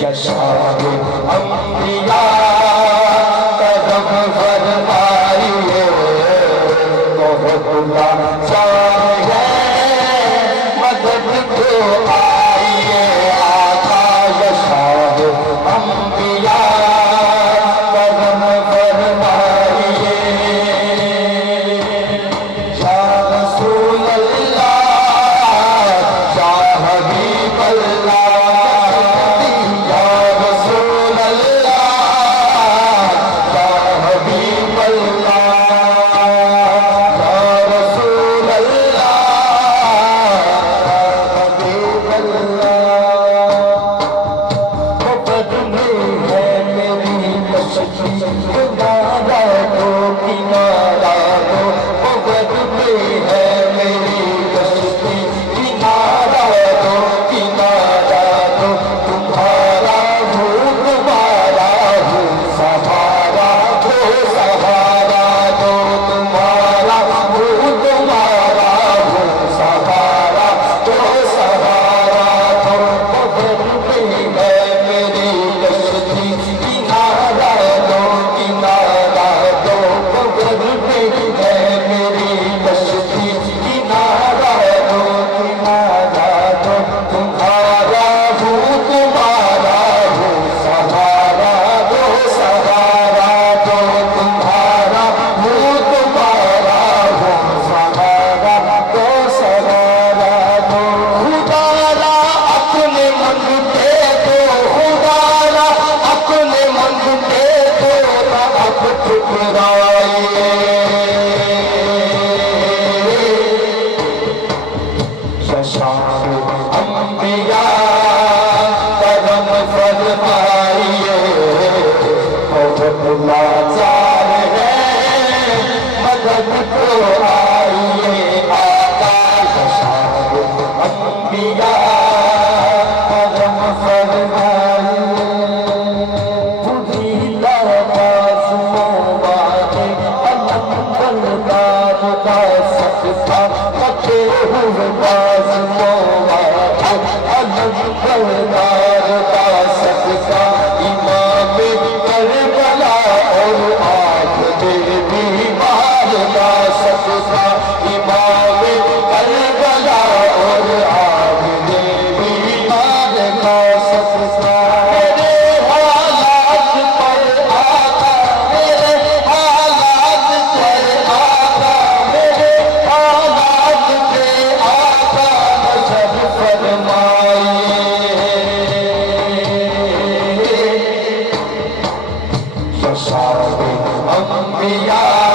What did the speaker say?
यशाए अम्बिया कदम फरमाइए बहुत लाचार है मदद को आइए आका यशाए अम्बिया कदम फरमाइए या रसूल अल्लाह या हबीब अल्लाह या रसूल अल्लाह या हबीब अल्लाह या रसूल अल्लाह या हबीब अल्लाह मोहब्बत में है मेरी मशक़ी किनारा दो किनारा दो मोहब्बत में है मेरी मशक़ी किनारा दो किनारा दो तुम्हारा हूँ तुम्हारा हूँ सहारा दो सहारा दो तुम्हारा हूँ तुम्हारा हूँ सहारा दो सहारा दो मोहब्बत में है मेरी मशक़ी किनारा दो किनारा दो मोहब्बत में है मेरी मशक़ी किनारा दो किनारा दो तुम्हारा हूँ तुम्हारा हूँ सहारा दो सहारा दो तुम्हारा हूँ तुम्हारा हूँ सहारा दो सहारा दो खुदारा अपने मन दे दो खुदारा अपने मन दे दो अब ठुकराइए यशाए अम्बिया कदम फरमाइए बहुत लाचार है मदद को आइए आका यशाए अम्बिया कदम फरमाइए बुरी लाज़िमों वाले अलम्बलदार का सदका कटे हुए लाज़िमों वाले अलम्बलदार का सदका इमाम करबला और आखिर बीमार का सदका इमाम करबला और आखिर बीमार का सदका मेरे हालात पर आका मेरे हालात पर आका मेरे हालात पे आका नजर फरमाइए यशाए अम्बिया